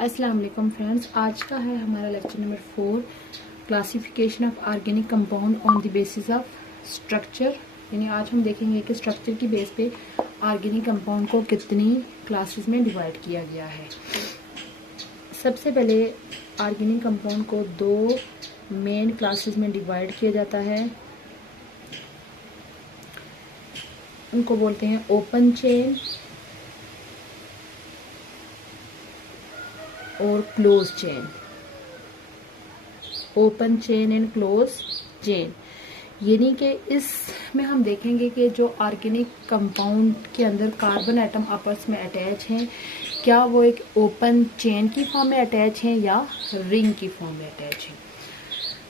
अस्सलाम वालेकुम फ्रेंड्स, आज का है हमारा lecture number 4, classification of organic compound on the basis of structure. यानी आज हम देखेंगे कि स्ट्रक्चर की बेस पे ऑर्गेनिक कंपाउंड को कितनी क्लासेस में डिवाइड किया गया है। सबसे पहले ऑर्गेनिक कंपाउंड को दो मेन क्लासेस में डिवाइड किया जाता है। उनको बोलते हैं ओपन चेन और close chain. Open chain and close chain, यानी कि इसमें हम देखेंगे कि जो ऑर्गेनिक कंपाउंड के अंदर कार्बन एटम आपस में अटैच हैं, क्या वो एक ओपन चेन की फॉर्म में अटैच हैं या रिंग की फॉर्म में अटैच हैं।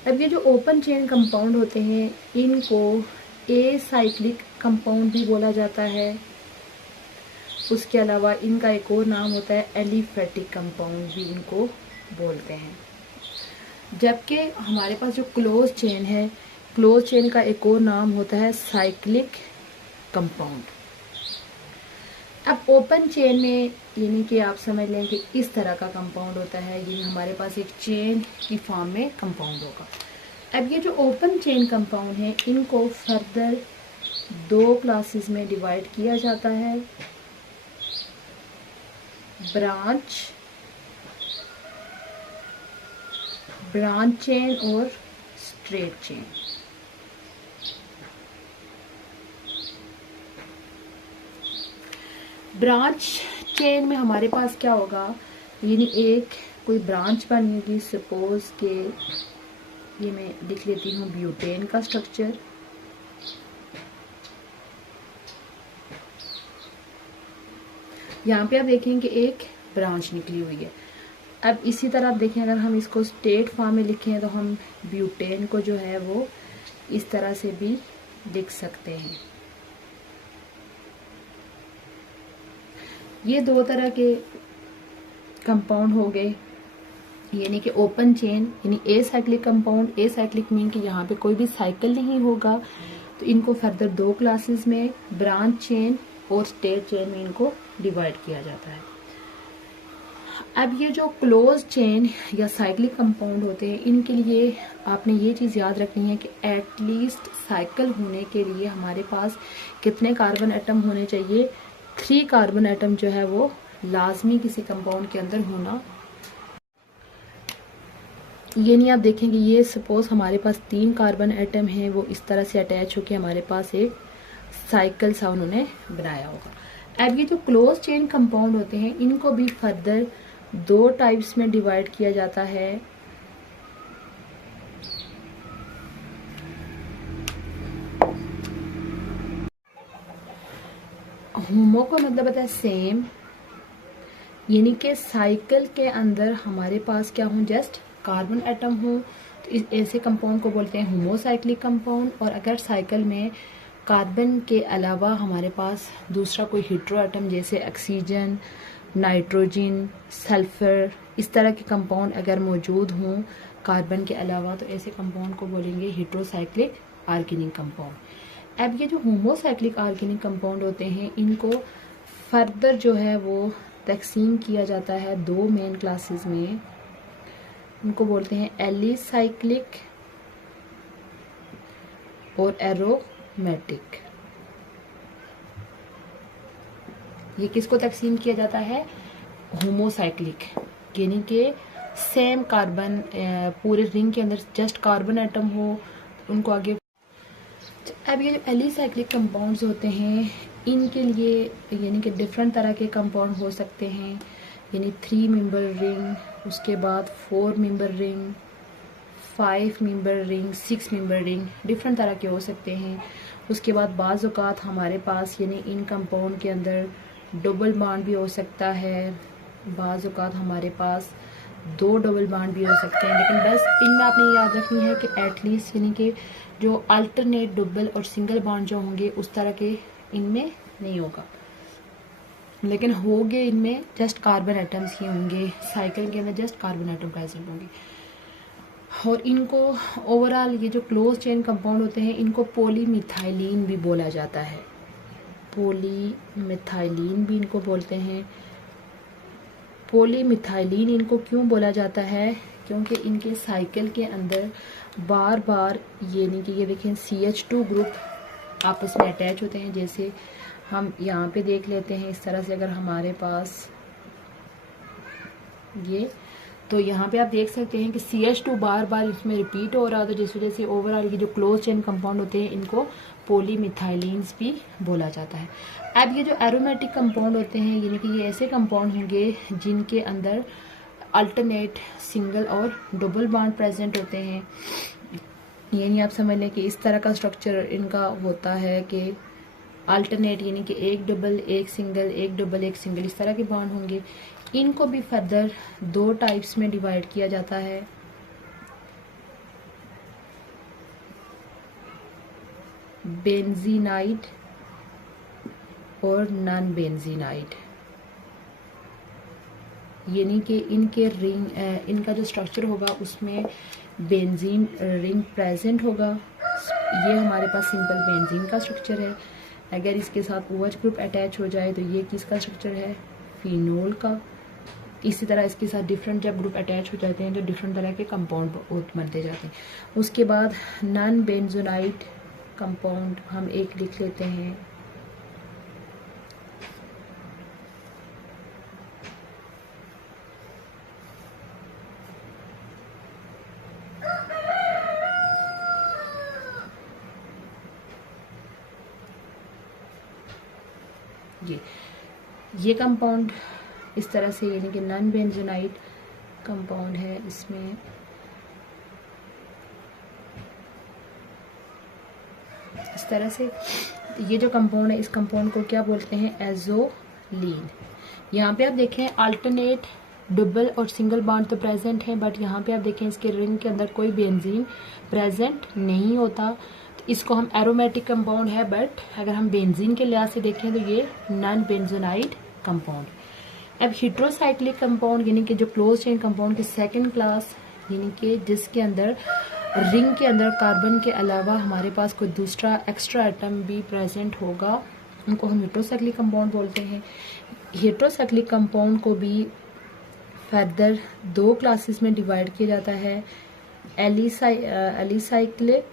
अब ये जो ओपन चेन कंपाउंड होते हैं, इनको एसाइक्लिक कंपाउंड भी बोला जाता है। उसके अलावा इनका एक और नाम होता है एलिफेटिक कंपाउंड भी इनको बोलते हैं। जबकि हमारे पास जो क्लोज चेन है, क्लोज चेन का एक और नाम होता है साइक्लिक कंपाउंड। अब ओपन चेन में यानी कि आप समझ लें कि इस तरह का कंपाउंड होता है, यानी हमारे पास एक चेन की फॉर्म में कंपाउंड होगा। अब ये जो ओपन चेन कंपाउंड है, इनको फर्दर दो क्लासेस में डिवाइड किया जाता है, ब्रांच चेन और स्ट्रेट चेन। ब्रांच चेन में हमारे पास क्या होगा, यानी एक कोई ब्रांच बनेगी। सपोज के ये मैं लिख लेती हूँ ब्यूटेन का स्ट्रक्चर। यहाँ पे आप देखेंगे एक ब्रांच निकली हुई है। अब इसी तरह आप देखें, अगर हम इसको स्टेट फॉर्म में लिखें तो हम ब्यूटेन को जो है वो इस तरह से भी लिख सकते हैं। ये दो तरह के कंपाउंड हो गए, यानी कि ओपन चेन यानी एसाइक्लिक कंपाउंड। एसाइक्लिक मीन कि यहाँ पे कोई भी साइकिल नहीं होगा, तो इनको फर्दर दो क्लासेस में ब्रांच चेन और स्टेट चेन में इनको डिवाइड किया जाता है। अब ये जो क्लोज चेन या साइक्लिक कंपाउंड होते हैं, इनके लिए आपने ये चीज़ याद रखनी है कि एटलीस्ट साइकिल होने के लिए हमारे पास कितने कार्बन एटम होने चाहिए। 3 कार्बन एटम जो है वो लाजमी किसी कंपाउंड के अंदर होना। ये नहीं आप देखेंगे, ये सपोज हमारे पास 3 कार्बन एटम हैं, वो इस तरह से अटैच होकर हमारे पास एक साइकिल सा उन्होंने बनाया होगा। अब ये जो क्लोज चेन कंपाउंड होते हैं, इनको भी फर्दर दो टाइप्स में डिवाइड किया जाता है। होमो का मतलब होता है सेम, यानी कि साइकिल के अंदर हमारे पास क्या हो, जस्ट कार्बन एटम हो, तो ऐसे कंपाउंड को बोलते हैं होमोसाइक्लिक कंपाउंड। और अगर साइकिल में कार्बन के अलावा हमारे पास दूसरा कोई हेटेरो एटम जैसे ऑक्सीजन, नाइट्रोजन, सल्फर, इस तरह के कंपाउंड अगर मौजूद हों कार्बन के अलावा, तो ऐसे कंपाउंड को बोलेंगे हेटेरोसाइक्लिक ऑर्गेनिक कंपाउंड। अब ये जो होमोसाइक्लिक ऑर्गेनिक कंपाउंड होते हैं, इनको फर्दर जो है वो तकसीम किया जाता है दो मेन क्लासेस में। उनको बोलते हैं एलिसाइक्लिक और एरोमेटिक। ये किसको तकसीम किया जाता है, होमोसाइक्लिक, यानी कि सेम कार्बन पूरे रिंग के अंदर जस्ट कार्बन एटम हो, उनको आगे। अब ये जो एलिसाइक्लिक कंपाउंड्स होते हैं, इनके लिए यानी कि डिफरेंट तरह के कंपाउंड हो सकते हैं, यानी 3 मेंबर रिंग, उसके बाद 4 member ring, 5 member ring, 6 member ring, different तरह के हो सकते हैं। उसके बाद बाज़ औक़ात हमारे पास यानी इन कंपाउंड के अंदर डबल बॉन्ड भी हो सकता है, बाज़ औक़ात हमारे पास 2 डबल बॉन्ड भी हो सकते हैं। लेकिन बस इनमें आपने याद रखनी है कि एटलीस्ट यानी कि जो अल्टरनेट डबल और सिंगल बॉन्ड जो होंगे उस तरह के इनमें नहीं होगा, लेकिन होंगे इनमें जस्ट कार्बन एटम्स ही होंगे। साइकिल के अंदर जस्ट कार्बन एटम प्रेजेंट होंगे। और इनको ओवरऑल ये जो क्लोज चेन कंपाउंड होते हैं, इनको पॉलीमिथाइलिन भी बोला जाता है। पॉलीमिथाइलिन भी इनको बोलते हैं। पॉलीमिथाइलिन इनको क्यों बोला जाता है? क्योंकि इनके साइकिल के अंदर बार बार यानी कि ये देखें CH2 ग्रुप आपस में अटैच होते हैं। जैसे हम यहाँ पे देख लेते हैं इस तरह से, अगर हमारे पास ये, तो यहाँ पे आप देख सकते हैं कि CH2 बार बार इसमें रिपीट हो रहा है, तो जिस वजह से ओवरऑल ये जो क्लोज चेन कंपाउंड होते हैं इनको पॉलीमिथाइलिन्स भी बोला जाता है। अब ये जो एरोमेटिक कंपाउंड होते हैं यानी कि ये ऐसे कंपाउंड होंगे जिनके अंदर अल्टरनेट सिंगल और डबल बॉन्ड प्रेजेंट होते हैं। यानी आप समझ लें कि इस तरह का स्ट्रक्चर इनका होता है कि अल्टरनेट यानी कि एक डबल एक सिंगल, एक डबल एक सिंगल, इस तरह के बॉन्ड होंगे। इनको भी फर्दर 2 टाइप्स में डिवाइड किया जाता है। बेंजीनाइड और नॉन बेंजीनाइड। यानी कि इनके रिंग, इनका जो स्ट्रक्चर होगा उसमें बेंजीन रिंग प्रेजेंट होगा। ये हमारे पास सिंपल बेंजीन का स्ट्रक्चर है। अगर इसके साथ OH ग्रुप अटैच हो जाए तो ये किसका स्ट्रक्चर है? फिनोल का। इसी तरह इसके साथ डिफरेंट जब ग्रुप अटैच हो जाते हैं तो डिफरेंट तरह के कंपाउंड बनते जाते हैं। उसके बाद नॉन बेंजोनाइड कंपाउंड हम एक लिख लेते हैं। ये कंपाउंड इस तरह से यानी कि नॉन बेंजोनाइड कंपाउंड है। इसमें इस तरह से ये जो कंपाउंड है इस कंपाउंड को क्या बोलते हैं? एजोलीन। यहाँ पे आप देखें अल्टरनेट डबल और सिंगल बॉन्ड तो प्रेजेंट है, बट यहाँ पे आप देखें इसके रिंग के अंदर कोई बेंजीन प्रेजेंट नहीं होता। तो इसको हम एरोमेटिक कंपाउंड है, बट अगर हम बेंजीन के लिहाज से देखें तो ये नॉन बेंजोनाइड कंपाउंड। अब हेट्रोसाइक्लिक कंपाउंड यानी कि जो क्लोज चेन कंपाउंड की सेकंड क्लास, यानी कि जिसके अंदर रिंग के अंदर कार्बन के अलावा हमारे पास कोई दूसरा एक्स्ट्रा एटम भी प्रेजेंट होगा, उनको हम हेट्रोसाइक्लिक कंपाउंड बोलते हैं। हेट्रोसाइक्लिक कंपाउंड को भी फर्दर 2 क्लासेस में डिवाइड किया जाता है, एलिसाइक्लिक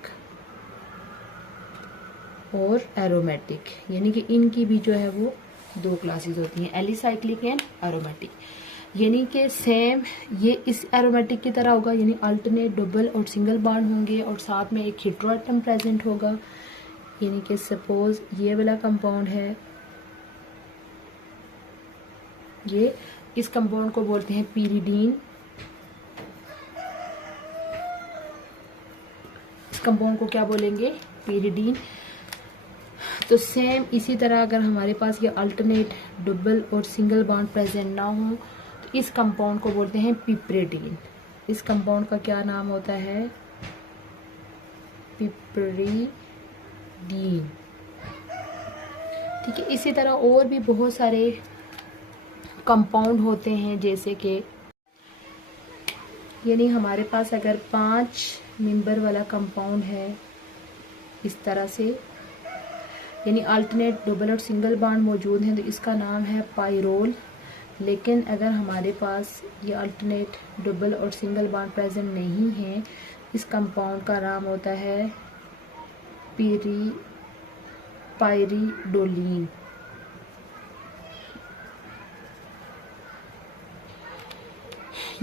और एरोमेटिक। यानी कि इनकी भी जो है वो 2 क्लासेस होती हैं, एलिसाइक्लिक एंड एरोमेटिक। यानी कि सेम ये इस एरोमेटिक की तरह होगा, यानी अल्टरनेट डबल और सिंगल बॉन्ड होंगे और साथ में एक हेटेरो एटम प्रेजेंट होगा। यानी कि सपोज ये वाला कंपाउंड है, ये इस कंपाउंड को बोलते हैं पीरिडीन। इस कंपाउंड को क्या बोलेंगे? पीरिडीन। तो सेम इसी तरह अगर हमारे पास ये अल्टरनेट डबल और सिंगल बॉन्ड प्रेजेंट ना हो तो इस कंपाउंड को बोलते हैं पिपरिडीन। इस कंपाउंड का क्या नाम होता है? पिपरिडीन। ठीक है। इसी तरह और भी बहुत सारे कंपाउंड होते हैं, जैसे कि यानी हमारे पास अगर 5 मेंबर वाला कंपाउंड है इस तरह से, यानी अल्टरनेट डबल और सिंगल बॉन्ड मौजूद हैं, तो इसका नाम है पाइरोल। लेकिन अगर हमारे पास ये अल्टरनेट डबल और सिंगल बॉन्ड प्रेजेंट नहीं है, इस कंपाउंड का नाम होता है पाइरिडोलिन।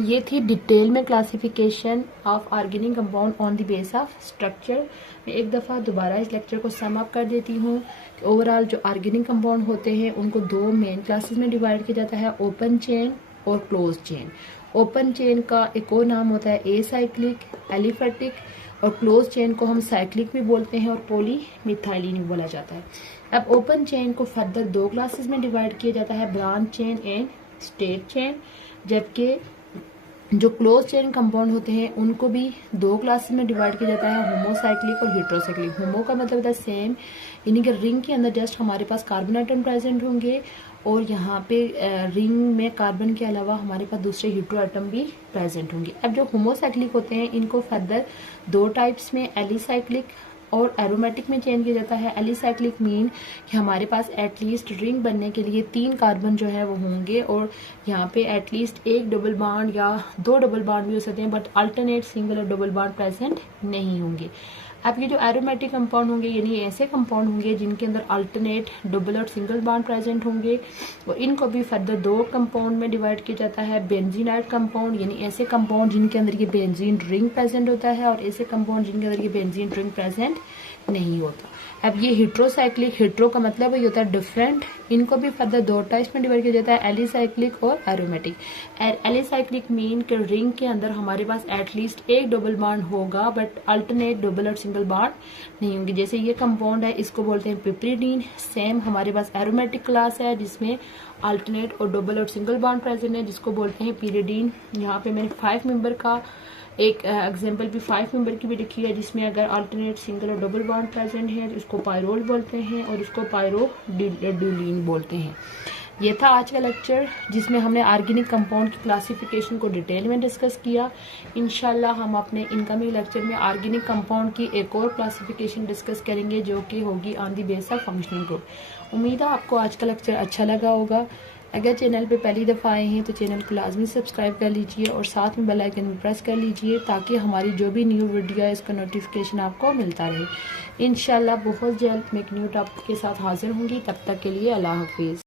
ये थी डिटेल में classification of organic compound on the base of structure. मैं एक दफ़ा दोबारा इस लेक्चर को सम अप कर देती हूँ कि ओवरऑल जो ऑर्गेनिक कंपाउंड होते हैं उनको 2 मेन क्लासेस में डिवाइड किया जाता है, ओपन चेन और क्लोज चेन। ओपन चेन का एक और नाम होता है एसाइक्लिक, एलिफेटिक, और क्लोज चेन को हम साइक्लिक भी बोलते हैं और पॉलीमिथाइलिन भी बोला जाता है। अब ओपन चेन को फर्दर 2 क्लासेस में डिवाइड किया जाता है, branch chain and state chain. जबकि जो क्लोज चेन कंपाउंड होते हैं उनको भी 2 क्लासेस में डिवाइड किया जाता है, होमोसाइक्लिक और हेट्रोसाइक्लिक। होमो का मतलब होता है सेम, यानी कि रिंग के अंदर जस्ट हमारे पास कार्बन एटम प्रेजेंट होंगे और यहाँ पे रिंग में कार्बन के अलावा हमारे पास दूसरे हेटेरो एटम भी प्रेजेंट होंगे। अब जो होमोसाइक्लिक होते हैं इनको फर्दर 2 टाइप्स में, एलिसाइक्लिक और एरोमेटिक में चेंज किया जाता है। एलिसाइक्लिक मीन कि हमारे पास एटलीस्ट रिंग बनने के लिए 3 कार्बन जो है वो होंगे और यहाँ पे एटलीस्ट एक डबल बॉन्ड या 2 डबल बॉन्ड भी हो सकते हैं, बट अल्टरनेट सिंगल और डबल बॉन्ड प्रेजेंट नहीं होंगे। अब ये जो एरोमेटिक कंपाउंड होंगे यानी ऐसे कंपाउंड होंगे जिनके अंदर अल्टरनेट डबल और सिंगल बॉन्ड प्रेजेंट होंगे, और इनको भी फर्दर 2 कंपाउंड में डिवाइड किया जाता है। बेंजीनाइड कंपाउंड यानी ऐसे कंपाउंड जिनके अंदर ये बेंजीन रिंग प्रेजेंट होता है, और ऐसे कंपाउंड जिनके अंदर ये बेंजीन रिंग प्रेजेंट नहीं होता। अब ये हेट्रोसाइक्लिक, हेट्रो का मतलब ये होता है डिफरेंट, इनको भी फर्दर 2 टाइप्स में डिवाइड किया जाता है, एलिसाइक्लिक और एरोमेटिक। एलिसाइक्लिक मीन के रिंग के अंदर हमारे पास एटलीस्ट एक डबल बॉन्ड होगा, बट अल्टरनेट डबल और सिंगल बॉन्ड नहीं होंगे। जैसे ये कंपाउंड है, इसको बोलते हैं पिपरीडीन। सेम हमारे पास एरोमेटिक क्लास है जिसमें अल्टरनेट और डबल और सिंगल बॉन्ड प्रेजेंट है, जिसको बोलते हैं पिरिडीन। यहाँ पे मैंने 5 मेंबर का एक एग्जांपल भी 5 मेंबर की भी लिखी है, जिसमें अगर अल्टरनेट सिंगल और डबल बॉन्ड प्रेजेंट है तो उसको पायरोल बोलते हैं और उसको पायरोडुलीन बोलते हैं। ये था आज का लेक्चर जिसमें हमने ऑर्गेनिक कंपाउंड की क्लासिफिकेशन को डिटेल में डिस्कस किया। इंशाल्लाह हम अपने इनकमिंग लेक्चर में ऑर्गेनिक कंपाउंड की एक और क्लासिफिकेशन डिस्कस करेंगे जो कि होगी on the base of functional group. उम्मीद है आपको आज का लेक्चर अच्छा लगा होगा। अगर चैनल पे पहली दफ़ा आए हैं तो चैनल को लाजमी सब्सक्राइब कर लीजिए और साथ में बेल आइकन भी प्रेस कर लीजिए ताकि हमारी जो भी न्यू वीडियो है इसका नोटिफिकेशन आपको मिलता रहे। इंशाल्लाह बहुत जल्द मैं एक न्यू टॉपिक के साथ हाजिर होंगी। तब तक के लिए अल्लाह हाफिज़।